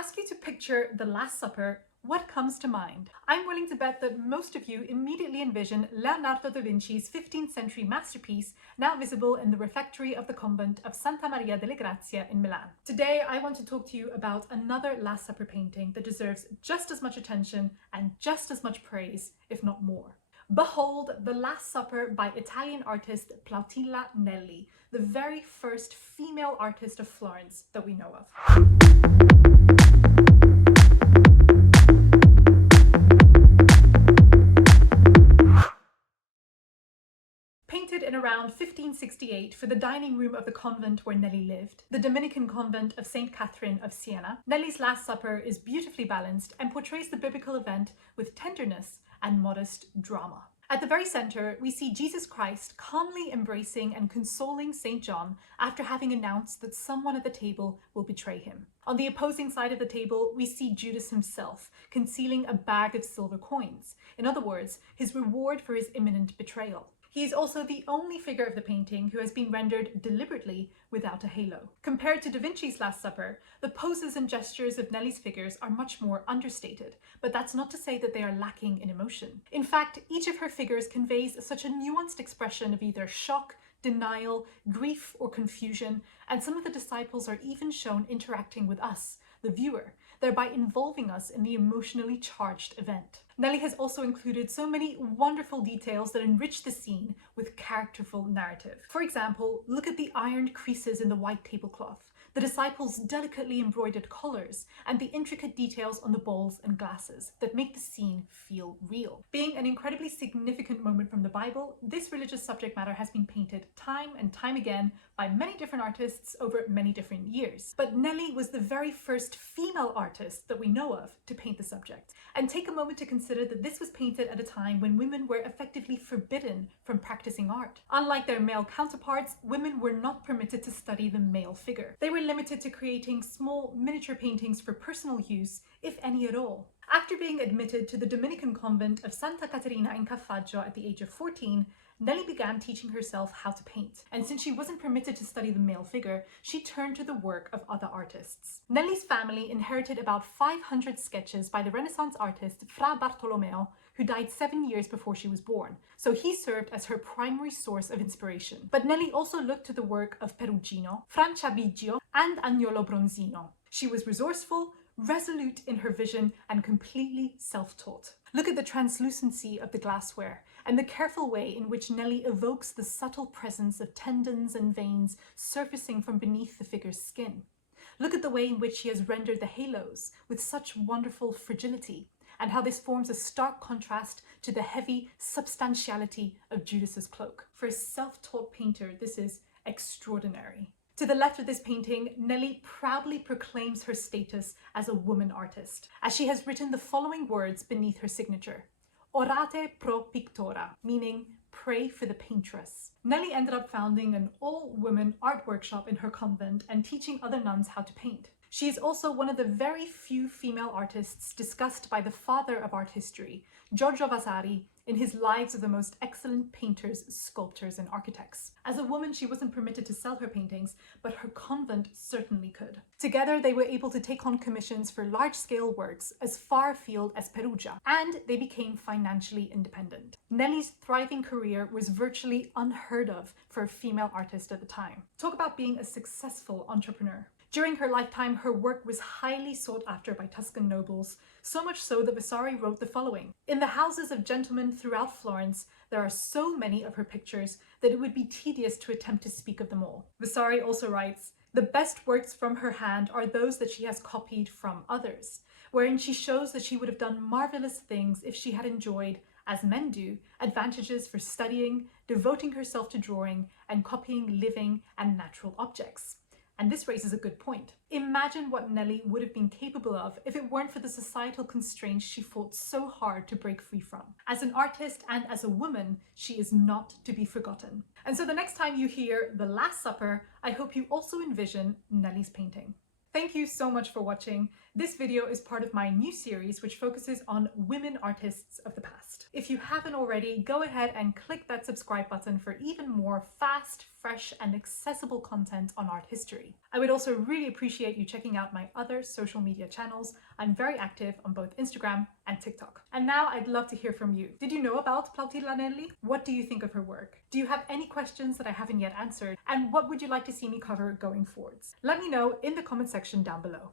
ask you to picture the Last Supper, what comes to mind? I'm willing to bet that most of you immediately envision Leonardo da Vinci's 15th century masterpiece, now visible in the refectory of the convent of Santa Maria delle Grazie in Milan. Today, I want to talk to you about another Last Supper painting that deserves just as much attention and just as much praise, if not more. Behold the Last Supper by Italian artist Plautilla Nelli, the very first female artist of Florence that we know of. Painted in around 1568 for the dining room of the convent where Nelli lived, the Dominican convent of St. Catherine of Siena, Nelli's Last Supper is beautifully balanced and portrays the biblical event with tenderness and modest drama. At the very center, we see Jesus Christ calmly embracing and consoling St. John after having announced that someone at the table will betray him. On the opposing side of the table, we see Judas himself concealing a bag of silver coins. In other words, his reward for his imminent betrayal. He is also the only figure of the painting who has been rendered deliberately without a halo. Compared to Da Vinci's Last Supper, the poses and gestures of Nelli's figures are much more understated, but that's not to say that they are lacking in emotion. In fact, each of her figures conveys such a nuanced expression of either shock, denial, grief, or confusion, and some of the disciples are even shown interacting with us, the viewer, thereby involving us in the emotionally charged event. Nelli has also included so many wonderful details that enrich the scene with characterful narrative. For example, look at the ironed creases in the white tablecloth, the disciples' delicately embroidered collars, and the intricate details on the bowls and glasses that make the scene feel real. Being an incredibly significant moment from the Bible, this religious subject matter has been painted time and time again by many different artists over many different years. But Nelli was the very first female artist that we know of to paint the subject. And take a moment to consider that this was painted at a time when women were effectively forbidden from practicing art. Unlike their male counterparts, women were not permitted to study the male figure. They were limited to creating small miniature paintings for personal use, if any at all. After being admitted to the Dominican convent of Santa Caterina in Caravaggio at the age of 14, Nelli began teaching herself how to paint, and since she wasn't permitted to study the male figure, she turned to the work of other artists. Nelli's family inherited about 500 sketches by the Renaissance artist Fra Bartolomeo, who died 7 years before she was born, so he served as her primary source of inspiration. But Nelli also looked to the work of Perugino, Franciabigio, and Agnolo Bronzino. She was resourceful, resolute in her vision, and completely self-taught. Look at the translucency of the glassware and the careful way in which Nelli evokes the subtle presence of tendons and veins surfacing from beneath the figure's skin. Look at the way in which she has rendered the halos with such wonderful fragility, and how this forms a stark contrast to the heavy substantiality of Judas's cloak. For a self-taught painter, this is extraordinary. To the left of this painting, Nelli proudly proclaims her status as a woman artist, as she has written the following words beneath her signature: Orate pro pictora, meaning pray for the paintress. Nelli ended up founding an all-women art workshop in her convent and teaching other nuns how to paint. She is also one of the very few female artists discussed by the father of art history, Giorgio Vasari, in his Lives of the Most Excellent Painters, Sculptors, and Architects. As a woman, she wasn't permitted to sell her paintings, but her convent certainly could. Together, they were able to take on commissions for large-scale works as far afield as Perugia, and they became financially independent. Nelli's thriving career was virtually unheard of for a female artist at the time. Talk about being a successful entrepreneur. During her lifetime, her work was highly sought after by Tuscan nobles, so much so that Vasari wrote the following: "In the houses of gentlemen throughout Florence, there are so many of her pictures that it would be tedious to attempt to speak of them all." Vasari also writes, "The best works from her hand are those that she has copied from others, wherein she shows that she would have done marvelous things if she had enjoyed, as men do, advantages for studying, devoting herself to drawing, and copying living and natural objects." And this raises a good point. Imagine what Nelli would have been capable of if it weren't for the societal constraints she fought so hard to break free from. As an artist and as a woman, she is not to be forgotten. And so the next time you hear The Last Supper, I hope you also envision Nelli's painting. Thank you so much for watching. This video is part of my new series which focuses on women artists of the past. If you haven't already, go ahead and click that subscribe button for even more fast, fresh and accessible content on art history. I would also really appreciate you checking out my other social media channels. I'm very active on both Instagram and TikTok. And now I'd love to hear from you. Did you know about Plautilla Nelli? What do you think of her work? Do you have any questions that I haven't yet answered? And what would you like to see me cover going forwards? Let me know in the comment section down below.